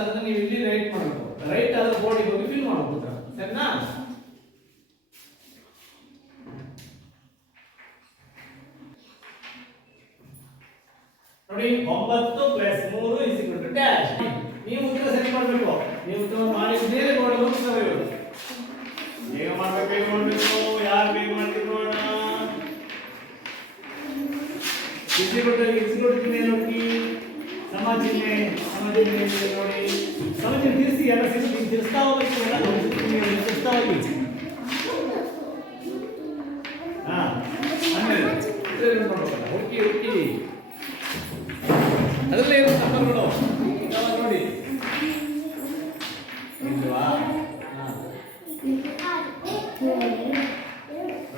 ಅದನ್ನ ನೀವು ಇಲ್ಲಿ ರೈಟ್ ಮಾಡಬೇಕು. ರೈಟ್ ಆದ ಬೋರ್ಡಿಗೆ ಹೋಗಿ ಫಿಲ್ ಮಾಡಬೇಕು. ಸರಿನಾ? ನೋಡಿ 9 + 3 ಡ್ಯಾಶ್. ನೀವು ಉತ್ತರ ಸರಿ ಮಾಡಬೇಕು. ನೀವು ಉತ್ತರ ಮಾಡಿದ್ರೆ ಬೋರ್ಡ್ ಹೋಗಿ ಬರೆಯೋದು. ಹೇಗೆ ಮಾಡಬೇಕು? ಯಾರು ಬೇಗ ಮಾಡ್ತೀವಿ ನೋಡೋಣ. ಇಸಿಗೊಟ್ಟಿಗೆ ನೋಡಿ ಸಮಾಜಿನೆ ನೋಡಿ ಸಮಾಜಿನ ತಿರ್ಸಿ ಎಲ್ಲ ಸೇರಿ ತಿರ್ಸ್ತಾ ಹೋಗ್ಬೇಕು. ಎಲ್ಲ ತಿರ್ಸ್ತಾ ಹೋಗಿ. ಹಾ ಆಮೇಲೆ ಓಕೆ ಅದರಲ್ಲೇ ಇರೋ ನಂಬರ್ಗಳು ಇವಾಗ ನೋಡಿ ಇಲ್ವಾ?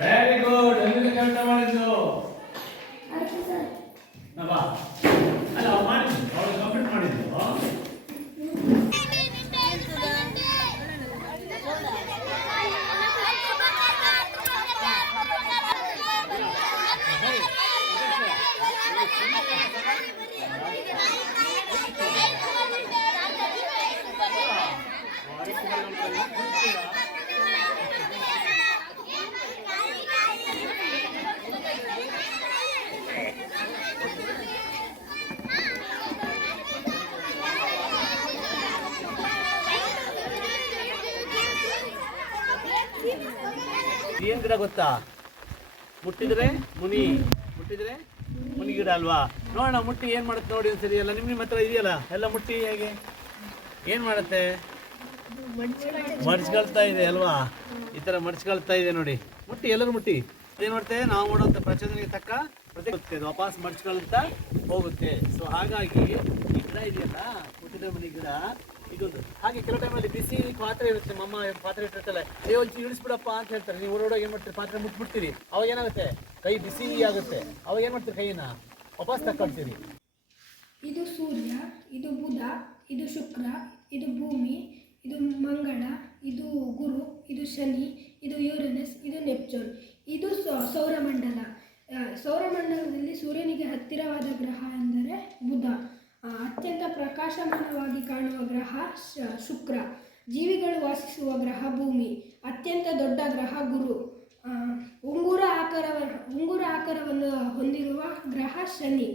Very good. ಎಲ್ಲಿಂದ ಕರೆಕ್ಟ್ ಮಾಡಿದ್ದು? ಬಾ ಅಲ್ಲ ಅವ್ರು ಮಾಡಿದ್ದು, ಅವ್ರು ಕಂಪ್ಲೀಟ್ ಮಾಡಿದ್ದು. ಏನ್ ಗಿಡ ಗೊತ್ತಾ? ಮುಟ್ಟಿದ್ರೆ ಮುನಿ ಗಿಡ ಅಲ್ವಾ? ನೋಡೋಣ ಮುಟ್ಟಿ ಏನ್ ಮಾಡುತ್ತೆ ನೋಡಿ ಒಂದ್ಸರಿ. ಎಲ್ಲ ನಿಮ್ಮ ಹತ್ರ ಇದೆಯಲ್ಲ ಎಲ್ಲ ಮುಟ್ಟಿ ಹೇಗೆ ಏನ್ ಮಾಡುತ್ತೆ? ಮಡ್ಚ್ಕೊಳ್ತಾ ಇದೆ ಅಲ್ವಾ? ಈ ತರ ಮಡ್ಚ್ಕೊಳ್ತಾ ಇದೆ ನೋಡಿ. ಮುಟ್ಟಿ ಎಲ್ಲರೂ ಮುಟ್ಟಿ ಏನ್ ಮಾಡ್ತೇವೆ? ನಾವು ಮಾಡುವಂತ ಪ್ರಚೋದನೆಗೆ ತಕ್ಕ ಪ್ರತಿ ವಾಪಸ್ ಮಡ್ಚ್ಕೊಳ್ತಾ ಹೋಗುತ್ತೆ. ಸೊ ಹಾಗಾಗಿ ಈ ಗಿಡ ಇದೆಯಲ್ಲ ಮುಟ್ಟಿದ ಮನಿ ಗಿಡ ಇದೊಂದು. ಹಾಗೆ ಕೆಲವು ಟೈಮಲ್ಲಿ ಬಿಸಿ ಪಾತ್ರೆ ಇರುತ್ತೆ, ಮಮ್ಮ ಪಾತ್ರೆ ಇಟ್ಟಿರ್ತಾರೆ, ಒಂಚೂರು ಇಳಿಸ್ಬಿಡಪ್ಪ ಅಂತ ಹೇಳ್ತಾರೆ. ನೀವು ಹೊರಡೋಗಿ ಏನು ಮಾಡ್ತೀರಿ? ಪಾತ್ರೆ ಮುಟ್ಬಿಡ್ತೀರಿ. ಅವಾಗ ಏನಾಗುತ್ತೆ? ಕೈ ಬಿಸಿ ಆಗುತ್ತೆ. ಅವಾಗ ಏನು ಮಾಡ್ತೀರಿ? ಕೈನ ವಾಪಸ್ ತಕ್ಕೊಳ್ತೀರಿ. ಇದು ಸೂರ್ಯ, ಇದು ಬುಧ, ಇದು ಶುಕ್ರ, ಇದು ಭೂಮಿ, ಇದು ಮಂಗಳ, ಇದು ಗುರು, ಇದು ಶನಿ, ಇದು ಯುರೇನಸ್, ಇದು ನೆಪ್ಚೂನ್. ಇದು ಸೌರಮಂಡಲ. ಸೌರಮಂಡಲದಲ್ಲಿ ಸೂರ್ಯನಿಗೆ ಹತ್ತಿರವಾದ ಗ್ರಹ ಎಂದರೆ ಬುಧ. ಅತ್ಯಂತ ಪ್ರಕಾಶಮಾನವಾಗಿ ಕಾಣುವ ಗ್ರಹ ಶುಕ್ರ. ಜೀವಿಗಳು ವಾಸಿಸುವ ಗ್ರಹ ಭೂಮಿ. ಅತ್ಯಂತ ದೊಡ್ಡ ಗ್ರಹ ಗುರು. ಉಂಗುರ ಆಕಾರವನ್ನು ಹೊಂದಿರುವ ಗ್ರಹ ಶನಿ.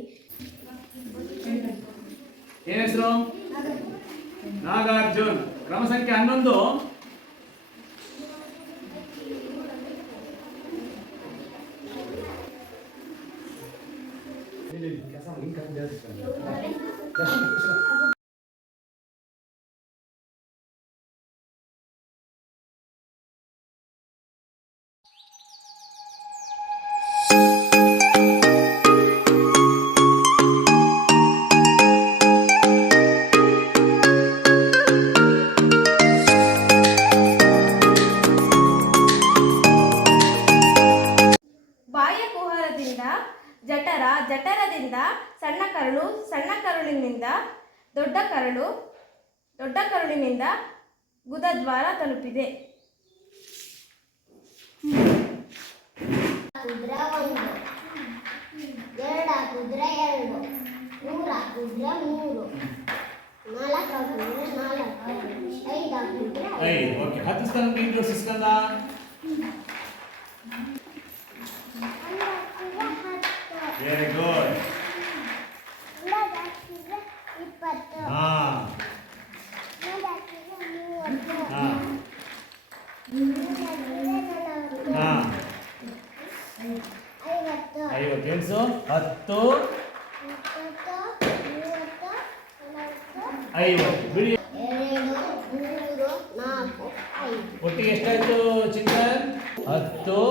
ಏನ್ ಹೆಸರು? ನಾಗಾರ್ಜುನ್. ಕ್ರಮ ಸಂಖ್ಯೆ 11. ಜಠರದಿಂದ ಸಣ್ಣ ಕರಳು, ಸಣ್ಣ ಕರುಳಿನಿಂದ ದೊಡ್ಡ ಕರಳು, ದೊಡ್ಡ ಕರುಳಿನಿಂದ ಗುದದ್ವಾರ ತಲುಪಿದೆ. ಕುದ್ರೆ 1, 2 ಕುದ್ರೆ 2, 3 ಕುದ್ರೆ 3, 4 ಕುದ್ರೆ 4, 5 ಕುದ್ರೆ 5. ಓಕೆ. 10 ಸ್ಥಾನಕ್ಕೆ ಇಂಟು ಸಿಸ್ಕಂದ. Very good. 20. ಹಾ ಹಾ ಹಾ 50 ಎನ್ಸು 10 50 ಬಿಡಿ. 2 3 4 5 ಒಟ್ಟಿಗೆ ಎಷ್ಟಾಯ್ತು ಚಿಂತನ್? 10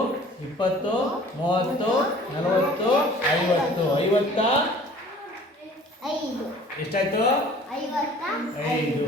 20 30 40 50 50 5 ಎಷ್ಟಾಯ್ತು? 55.